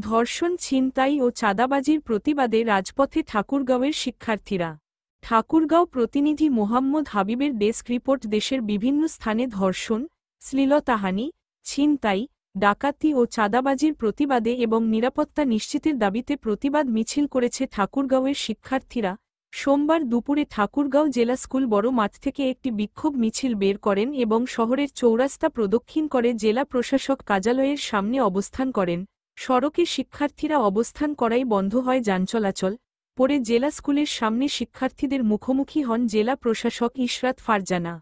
ধর্ষণ, ছিনতাই ও চাঁদাবাজির প্রতিবাদে রাজপথে ঠাকুরগাঁওয়ের শিক্ষার্থীরা। ঠাকুরগাঁও প্রতিনিধি মোহাম্মদ হাবিবের ডেস্ক রিপোর্ট। দেশের বিভিন্ন স্থানে ধর্ষণ, শ্লীলতাহানি, ছিনতাই, ডাকাতি ও চাঁদাবাজির প্রতিবাদে এবং নিরাপত্তা নিশ্চিতের দাবিতে প্রতিবাদ মিছিল করেছে ঠাকুরগাঁওয়ের শিক্ষার্থীরা। সোমবার দুপুরে ঠাকুরগাঁও জেলা স্কুল বড় মাঠ থেকে একটি বিক্ষোভ মিছিল বের করেন এবং শহরের চৌরাস্তা প্রদক্ষিণ করে জেলা প্রশাসক কার্যালয়ের সামনে অবস্থান করেন। সড়কে শিক্ষার্থীরা অবস্থান করায় বন্ধ হয় যান চলাচল। পরে জেলা স্কুলের সামনে শিক্ষার্থীদের মুখোমুখি হন জেলা প্রশাসক ইশরাত ফারজানা।